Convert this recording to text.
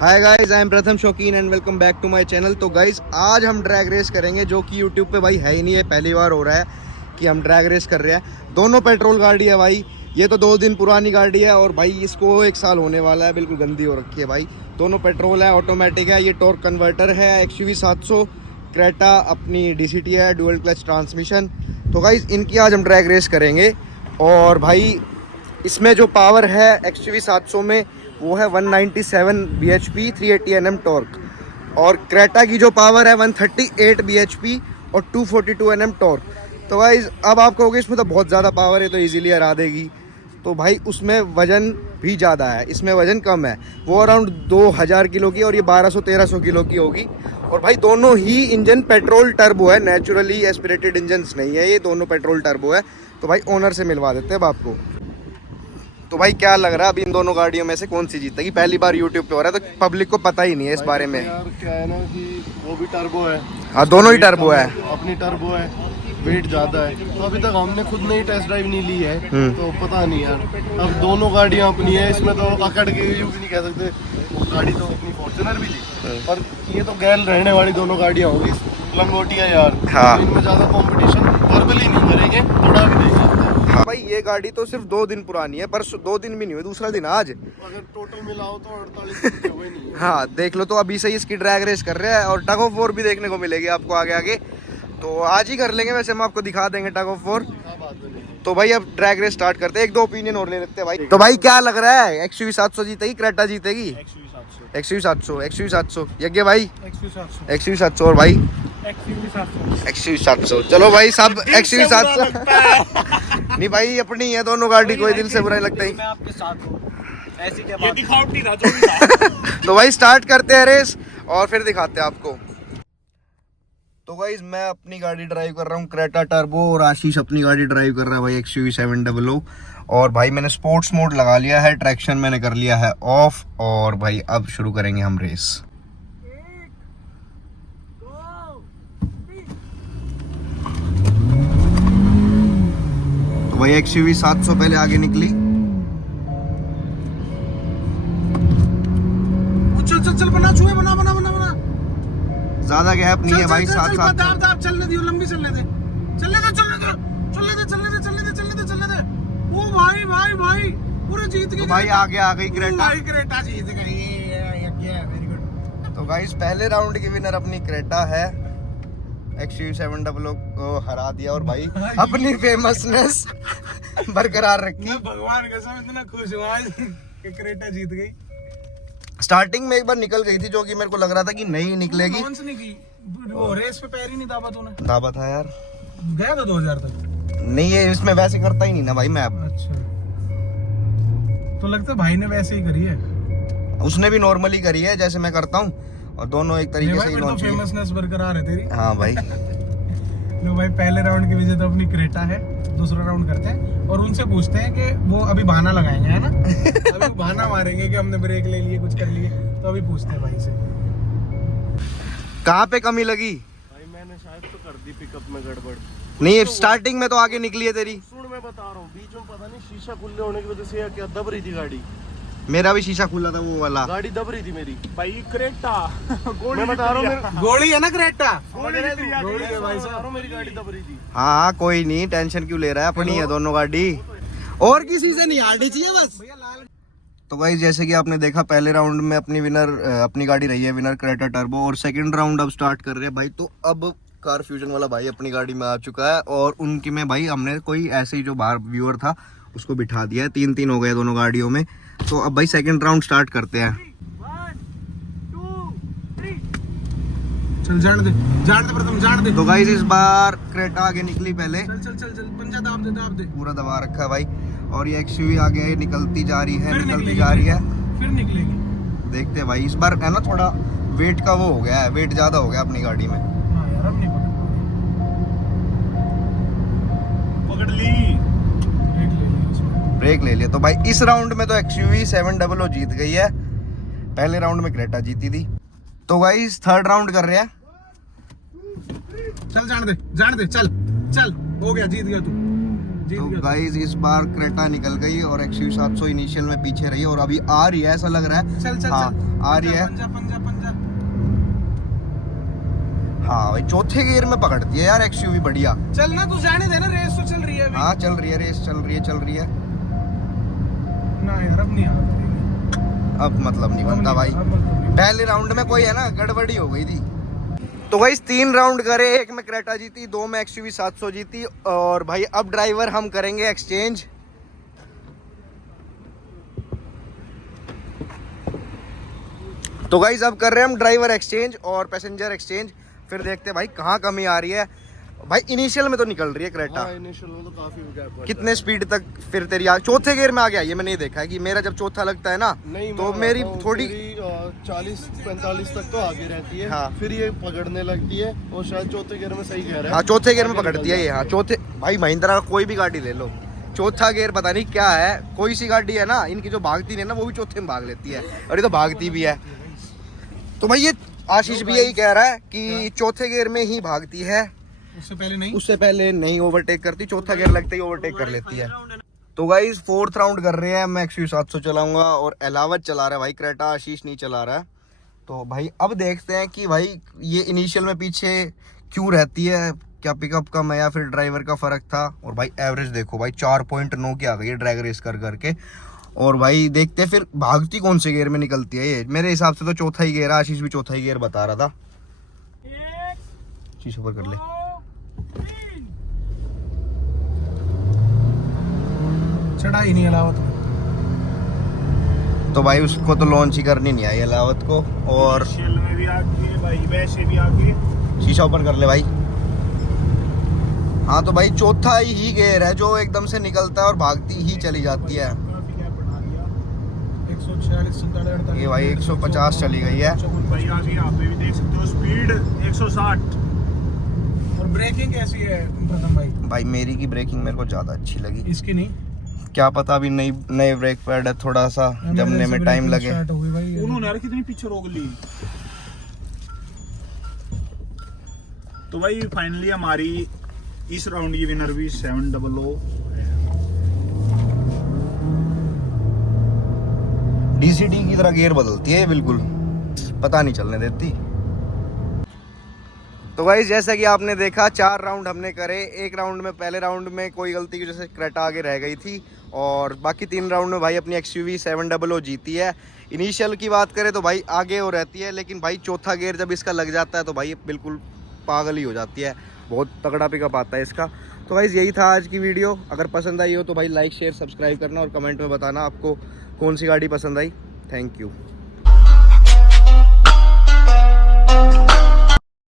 Hi guys, I am Pratham Shaukeen and welcome back to my channel. तो guys आज हम drag race करेंगे, जो कि यूट्यूब पे भाई है ही नहीं है। पहली बार हो रहा है कि हम ड्रैग रेस कर रहे हैं। दोनों पेट्रोल गाड़ी है भाई। ये तो 2 दिन पुरानी गाड़ी है और भाई इसको 1 साल होने वाला है। बिल्कुल गंदी हो रखी है भाई। दोनों पेट्रोल है, ऑटोमेटिक है। ये टॉर्क कन्वर्टर है XUV 700। क्रेटा अपनी DCT है, डुअल क्लच ट्रांसमिशन। तो गाइस इनकी आज हम ड्रैग रेस करेंगे। और भाई इसमें जो पावर है XUV 700 में वो है 197 bhp 380 Nm टॉर्क। और क्रेटा की जो पावर है 138 bhp और 242 Nm टॉर्क। तो भाई अब आप कहोगे इसमें तो बहुत ज़्यादा पावर है तो इजीली हरा देगी। तो भाई उसमें वज़न भी ज़्यादा है, इसमें वज़न कम है। वो अराउंड 2000 किलो की और ये 1200-1300 किलो की होगी। और भाई दोनों ही इंजन पेट्रोल टर्बो है, नेचुरली एस्पिरेटेड इंजन नहीं है। ये दोनों पेट्रोल टर्बो है। तो भाई ओनर से मिलवा देते हैं अब आपको। तो भाई क्या लग रहा है अभी इन दोनों गाड़ियों में से कौन सी जीतेगी? पहली बार यूट्यूब पे हो रहा है तो पब्लिक को पता ही नहीं है इस बारे में। यार क्या है ना कि वो भी टर्बो है। हाँ, दोनों ही टर्बो है। अपनी टर्बो है, वेट ज्यादा है। तो अभी तक हमने खुद नहीं टेस्ट ड्राइव नहीं ली है, तो पता नहीं यार। अब दोनों गाड़ियां अपनी है, इसमें तो अकड़ के यूं भी नहीं कह सकते। वो गाड़ी तो अपनी फॉर्च्यूनर भी थी, पर ये तो गैल रहने वाली दोनों गाड़ियां होगी, लंगोटियां यार। हाँ। तो इनमें ज्यादा कंपटीशन वर्बली नहीं करेंगे, थोड़ा भी देख सकते हैं। हाँ भाई ये गाड़ी तो सिर्फ 2 दिन पुरानी है, पर 2 दिन भी नहीं हुए, दूसरा दिन आज। अगर टोटल मिलाओ तो 48 दिन हुए नहीं है। हाँ देख लो, तो अभी से ही इसकी ड्रैग रेस कर रहे हैं और टग ऑफ वॉर भी देखने को मिलेगी आपको आगे आगे। तो आज ही कर लेंगे, वैसे हम आपको दिखा देंगे टग ऑफ वॉर। तो भाई अब ड्रैग रेस स्टार्ट करते हैं। 1-2 ओपिनियन और ले लेते हैं भाई। तो भाई क्या लग रहा है, XUV 700 जीतेगी, क्रेटा जीतेगी? XUV 700 यज्ञ भाई। XUV 700 और भाई XUV 700। चलो भाई सब XUV 700 नहीं भाई अपनी है दोनों गाड़ी, कोई दिल से बुरा नहीं लगता ही। मैं आपके साथ हूँ, ऐसी क्या बात? ये दिखावटी था जो भी था। तो भाई स्टार्ट करते हैं रेस और फिर दिखाते हैं आपको। तो गाइस मैं अपनी गाड़ी ड्राइव कर रहा हूँ, क्रेटा टर्बो, और आशीष अपनी गाड़ी ड्राइव कर रहा है भाई XUV 700। और भाई मैंने स्पोर्ट्स मोड लगा लिया है, ट्रैक्शन मैंने कर लिया है ऑफ। और भाई अब शुरू करेंगे हम रेस। तो भाई XUV 700 पहले आगे निकली। चल बना छुए, बना बना बना बना। ज्यादा गैप नहीं है भाई, साथ साथ दाब चलने दियो, लंबी चलने दे, चलने दे, चलने दे, चलने दे, चलने दे, चलने दे, चलने दे, चलने दे। ओ भाई भाई भाई पूरे जीत गए। तो भाई आगे आ गई क्रेटा। भाई क्रेटा जीत गई, ये वेरी गुड। तो गाइस पहले राउंड की विनर अपनी क्रेटा है। XUV 700 को हरा दिया और भाई अपनी फेमसनेस बरकरार रखी। मैं भगवान कसम इतना खुश हुआ आज कि क्रेटा जीत गई। स्टार्टिंग में एक बार निकल गई थी, जो कि मेरे को लग रहा था कि नहीं निकलेगी। कौन सी निकली? वो रेस पे पैर ही नहीं दाबा तूने। दाबा था यार, गया था 2000 तक। नहीं ये इसमें वैसे करता ही नहीं ना भाई मैं। अच्छा, तो लगता है भाई ने वैसे ही करी है। उसने भी नॉर्मली करी है जैसे मैं करता हूँ, और दोनों एक तरीके से ही लॉन्च हुई। फेमसनेस बरकरार है तेरी। हाँ भाई। लो भाई पहले राउंड की विजेता अपनी क्रेटा है। दूसरा राउंड करते हैं और उनसे पूछते हैं कि वो अभी बहाना लगाएंगे, है ना? अभी बहाना मारेंगे कि हमने ब्रेक ले लिए, कुछ कर लिए। तो अभी पूछते हैं भाई से कहाँ पे कमी लगी? भाई मैंने शायद तो कर दी पिकअप में गड़बड़। नहीं स्टार्टिंग में तो आगे निकली है तेरी। सुन मैं बता रहा हूँ, बीच में पता नहीं शीशा खुले होने की वजह से या क्या दब रही थी गाड़ी। मेरा भी शीशा खुला था वो वाला। गाड़ी दब रही थी मेरी। भाई क्रेटा मैं बता रहा हूँ गोली है ना क्रेटा। गोली है भाई साहब। मेरी गाड़ी दब रही थी। हाँ कोई नहीं, टेंशन क्यों ले रहा है, अपनी है दोनों गाड़ी, और किसी से नहीं हारनी चाहिए बस। तो भाई जैसे कि आपने देखा पहले राउंड में अपनी गाड़ी रही है विनर क्रेटा टर्बो, और सेकंड राउंड अब स्टार्ट कर रहे हैं भाई। तो अब कार फ्यूजन वाला भाई अपनी गाड़ी में आ चुका है, और उनकी में भाई हमने कोई ऐसे ही जो बाहर व्यूअर था उसको बिठा दिया है। 3-3 हो गए दोनों गाड़ियों में। तो अब भाई सेकंड राउंड स्टार्ट करते हैं। 1 2 3 चल जान दे प्रथम, जान दे। तो गाइस इस बार क्रेटा आगे निकली पहले। चल चल चल चल पंजा दाब दे। पूरा दबा रखा है भाई, और ये XUV आगे निकलती जा रही है, फिर निकलती जा रही है। फिर निकलेगी। देखते हैं भाई, इस बार है ना थोड़ा वेट का वो हो गया है, वेट ज्यादा हो गया अपनी गाड़ी में। हाँ यार अब नहीं पकड़ ली। ब्रेक ले लिया। तो भाई इस राउंड में तो XUV 700 जीत गई है, पहले राउंड में क्रेटा जीती थी। तो गाइस थर्ड राउंड कर रहे हैं। चल जान दे चल चल, हो गया, जीत गया तू। जीत तो गया। गाइस इस बार क्रेटा निकल गई और XUV 700 इनिशियल में पीछे रही और अभी आ रही है, ऐसा लग रहा है। चल चल हाँ, चल आ रही है। पंजा पंजा पंजा। हाँ भाई चौथे गियर में पकड़ती है यार XUV, बढ़िया। चल ना, तू जाने दे ना, रेस तो चल रही है अभी। हाँ चल रही है, रेस चल रही है। ना यार अब नहीं आ रहा। अब मतलब नहीं बनता भाई। पहले राउंड में कोई है ना गड़बड़ी हो गई थी। तो भाई 3 राउंड करे, एक में क्रेटा जीती, 2 में XUV 700 जीती। और भाई अब ड्राइवर हम करेंगे एक्सचेंज। तो गाइस अब कर रहे हैं हम ड्राइवर एक्सचेंज और पैसेंजर एक्सचेंज, फिर देखते हैं भाई कहाँ कमी आ रही है। भाई इनिशियल में तो निकल रही है क्रेटा। हाँ, इनिशियल में तो काफी गैप है। कितने स्पीड तक फिर तेरी चौथे गियर में आ गया, ये मैंने नहीं देखा है कि मेरा जब चौथा लगता है ना नहीं, तो मैं मेरी बताता हूँ, थोड़ी 40-45 तक तो आगे रहती है। हाँ। फिर ये पकड़ने लगती है और शायद चौथे गियर में सही कह रहा है। हाँ चौथे गियर में आगे पकड़ती निकल है ये। हाँ जाती है। चौथे, भाई महिंद्रा का कोई भी गाड़ी ले लो, चौथा गियर पता नहीं क्या है। कोई सी गाड़ी है ना इनकी जो भागती नहीं है ना, वो भी चौथे में भाग लेती है, और ये तो भागती भी है। तो भाई ये आशीष भी यही कह रहा है कि चौथे गियर में ही भागती है, उससे पहले नहीं ओवरटेक करती, चौथा गियर लगते ही ओवरटेक कर लेती है। तो गाइस 4th राउंड कर रहे हैं, मैं XUV 700 चलाऊंगा और अलावत चला रहा है भाई, क्रेटा आशीष नहीं चला रहा है। तो भाई अब देखते हैं कि भाई ये इनिशियल में पीछे क्यों रहती है, क्या पिकअप कम है या फिर ड्राइवर का फर्क था। और भाई एवरेज देखो भाई 4.9 की आ गई है ड्रैग रेस कर करके। और भाई देखते हैं फिर भागती कौन से गियर में निकलती है ये। मेरे हिसाब से तो चौथा ही गियर है, आशीष भी चौथा ही गियर बता रहा था। शीशे पर कर ले। चढ़ा ही नहीं अलावत। तो भाई उसको तो लॉन्च ही करनी नहीं आई अलावत को। और में भी आगे भाई, वैसे भी आगे। शीशा ऊपर कर ले भाई। हाँ तो भाई चौथा ही गियर है जो एकदम से निकलता है और भागती ही चली जाती है। काफी गैप बढ़ा दिया 146 47 ये भाई 150 चली गई है। भाई। आगे यहाँ पे भी देख सकते हो स्पीड 160। और ब्रेकिंग कैसी है प्रथम भाई? भाई मेरी की ब्रेकिंग मेरे को ज्यादा अच्छी लगी। इसकी नहीं, क्या पता अभी नए ब्रेक पैड है, थोड़ा सा जमने में टाइम लगे। स्टार्ट हो गई भाई। उन्होंने यार कितनी पीछे रोक ली। तो भाई फाइनली हमारी इस राउंड की विनर भी 700 DCT की तरह गियर बदलती है बिल्कुल, पता नहीं चलने देती। तो भाई जैसा कि आपने देखा 4 राउंड हमने करे। एक राउंड में, पहले राउंड में कोई गलती की वजह से क्रेटा आगे रह गई थी और बाकी 3 राउंड में भाई अपनी XUV 700 जीती है। इनिशियल की बात करें तो भाई आगे हो रहती है, लेकिन भाई चौथा गियर जब इसका लग जाता है तो भाई बिल्कुल पागल ही हो जाती है, बहुत तगड़ा पिकअप आता है इसका। तो भाई यही था आज की वीडियो। अगर पसंद आई हो तो भाई लाइक शेयर सब्सक्राइब करना और कमेंट में बताना आपको कौन सी गाड़ी पसंद आई। Thank you.